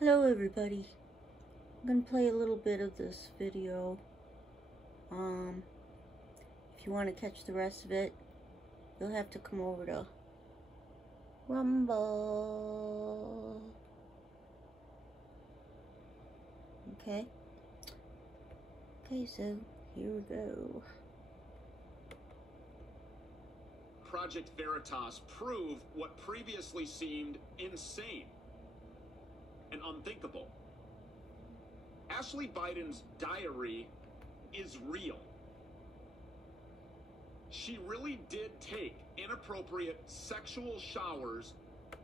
Hello everybody. I'm gonna play a little bit of this video. If you want to catch the rest of it, you'll have to come over to Rumble. Okay, so here we go. Project Veritas prove what previously seemed insane and unthinkable. Ashley Biden's diary is real. She really did take inappropriate sexual showers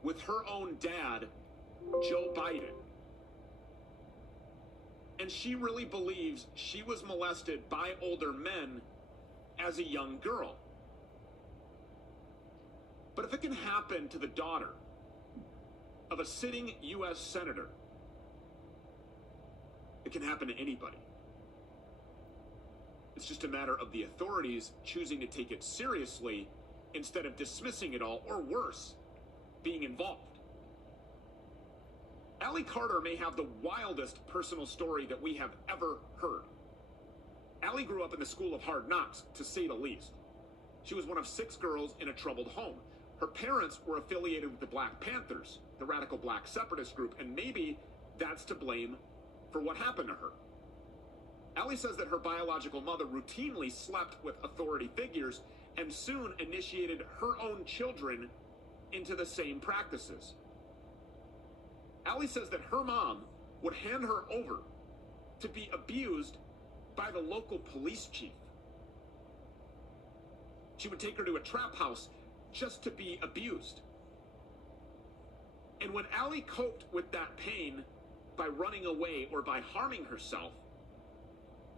with her own dad, Joe Biden. And she really believes she was molested by older men as a young girl. But if it can happen to the daughter of a sitting U.S. senator, it can happen to anybody. It's just a matter of the authorities choosing to take it seriously instead of dismissing it all, or worse, being involved. Allie Carter may have the wildest personal story that we have ever heard. Allie grew up in the school of hard knocks, to say the least. She was one of 6 girls in a troubled home. Her parents were affiliated with the Black Panthers, the radical black separatist group, and maybe that's to blame for what happened to her. Allie says that her biological mother routinely slept with authority figures and soon initiated her own children into the same practices. Allie says that her mom would hand her over to be abused by the local police chief. She would take her to a trap house just to be abused. And when Allie coped with that pain by running away or by harming herself,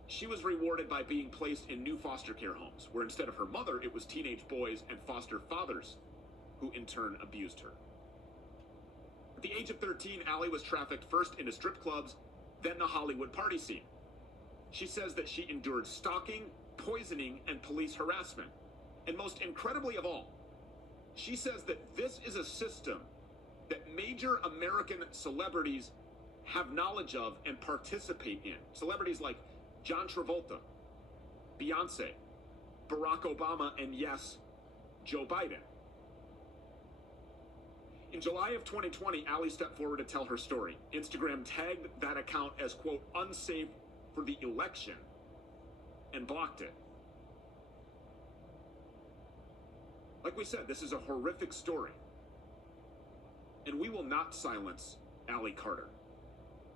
she was rewarded by being placed in new foster care homes, where instead of her mother, it was teenage boys and foster fathers who in turn abused her. At the age of 13, Allie was trafficked first into strip clubs, then the Hollywood party scene. She says that she endured stalking, poisoning, and police harassment. And most incredibly of all, she says that this is a system that major American celebrities have knowledge of and participate in. Celebrities like John Travolta, Beyonce, Barack Obama, and yes, Joe Biden. In July of 2020, Allie stepped forward to tell her story. Instagram tagged that account as, quote, unsafe for the election, and blocked it. Like we said, this is a horrific story. And we will not silence Allie Carter.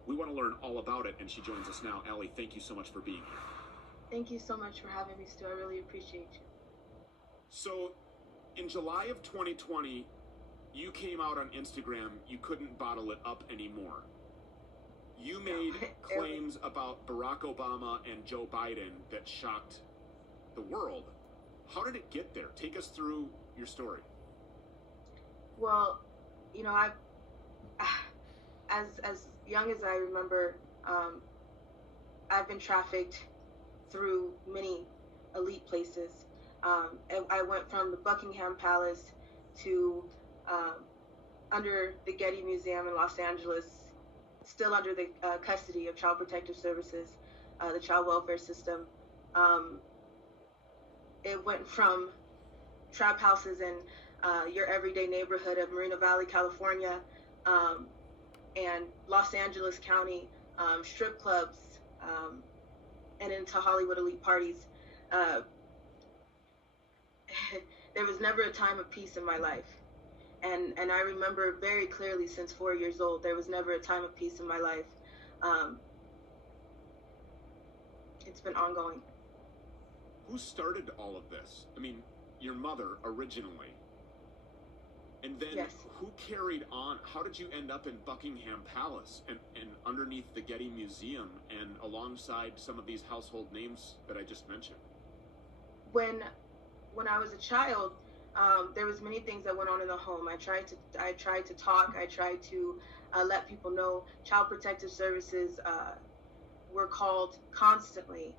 We want to learn all about it, and she joins us now. Allie, thank you so much for being here. Thank you so much for having me, Stu. I really appreciate you. So, in July of 2020, you came out on Instagram. You couldn't bottle it up anymore. You made claims about Barack Obama and Joe Biden that shocked the world. How did it get there? Take us through your story. Well, you know, as young as I remember, I've been trafficked through many elite places. And I went from the Buckingham Palace to under the Getty Museum in Los Angeles, still under the custody of Child Protective Services, the child welfare system. It went from trap houses in your everyday neighborhood of Moreno Valley, California, and Los Angeles County, strip clubs, and into Hollywood elite parties. There was never a time of peace in my life. And I remember very clearly since 4 years old, there was never a time of peace in my life. It's been ongoing. Who started all of this? I mean, your mother originally. And then Yes. Who carried on? How did you end up in Buckingham Palace and underneath the Getty Museum and alongside some of these household names that I just mentioned? When I was a child, there was many things that went on in the home. I tried to talk. I tried to let people know. Child Protective Services were called constantly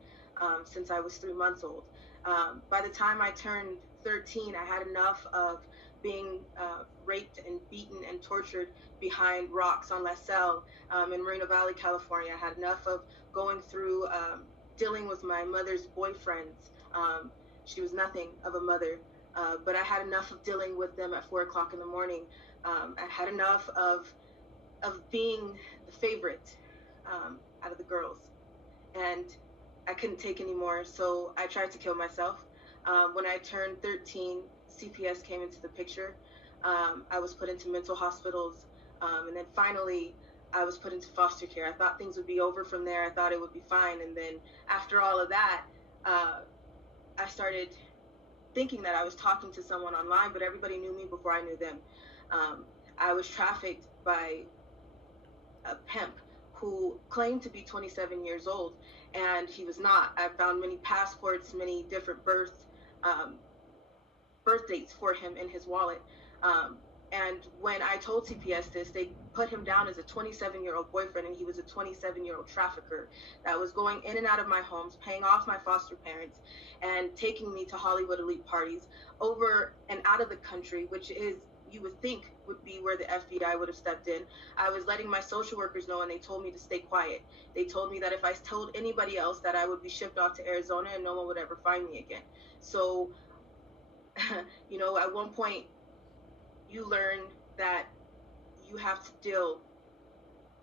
since I was 3 months old. By the time I turned 13, I had enough of being raped and beaten and tortured behind rocks on La Salle in Moreno Valley, California. I had enough of going through dealing with my mother's boyfriends. She was nothing of a mother, but I had enough of dealing with them at 4 o'clock in the morning. I had enough of being the favorite out of the girls, and I couldn't take anymore, so I tried to kill myself. When I turned 13, CPS came into the picture. I was put into mental hospitals, and then finally I was put into foster care. I thought things would be over from there. I thought it would be fine, and then after all of that, I started thinking that I was talking to someone online, but everybody knew me before I knew them. I was trafficked by a pimp who claimed to be 27 years old, and he was not. I found many passports, many different birth dates for him in his wallet. And when I told CPS this, they put him down as a 27-year-old boyfriend, and he was a 27-year-old trafficker that was going in and out of my homes, paying off my foster parents, and taking me to Hollywood elite parties over and out of the country, which is, you would think, would be where the FBI would have stepped in. I was letting my social workers know, and they told me to stay quiet. They told me that if I told anybody else, that I would be shipped off to Arizona and no one would ever find me again. So, you know, at one point, you learn that you have to deal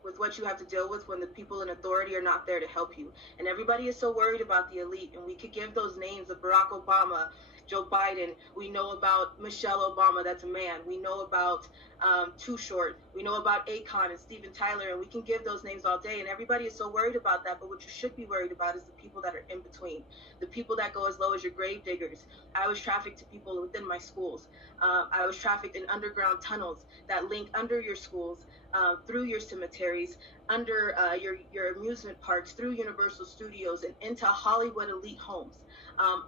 with what you have to deal with when the people in authority are not there to help you. And everybody is so worried about the elite, and we could give those names of Barack Obama, Joe Biden. We know about Michelle Obama, that's a man. We know about Too Short. We know about Akon and Steven Tyler, and we can give those names all day, and everybody is so worried about that. But what you should be worried about is the people that are in between, the people that go as low as your grave diggers. I was trafficked to people within my schools. I was trafficked in underground tunnels that link under your schools, through your cemeteries, under your amusement parks, through Universal Studios, and into Hollywood elite homes,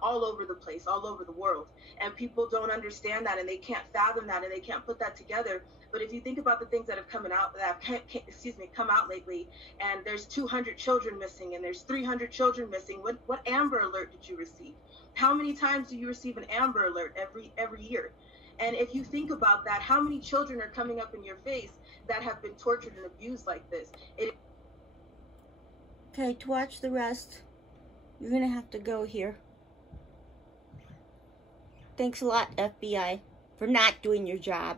all over the place, all over the world. And people don't understand that, and they can't fathom that, and they can't put that together. But if you think about the things that have come out lately, and there's 200 children missing, and there's 300 children missing, what Amber Alert did you receive? How many times do you receive an Amber Alert every year? And if you think about that, how many children are coming up in your face that have been tortured and abused like this? Okay, to watch the rest, you're gonna have to go here. Thanks a lot, FBI, for not doing your job.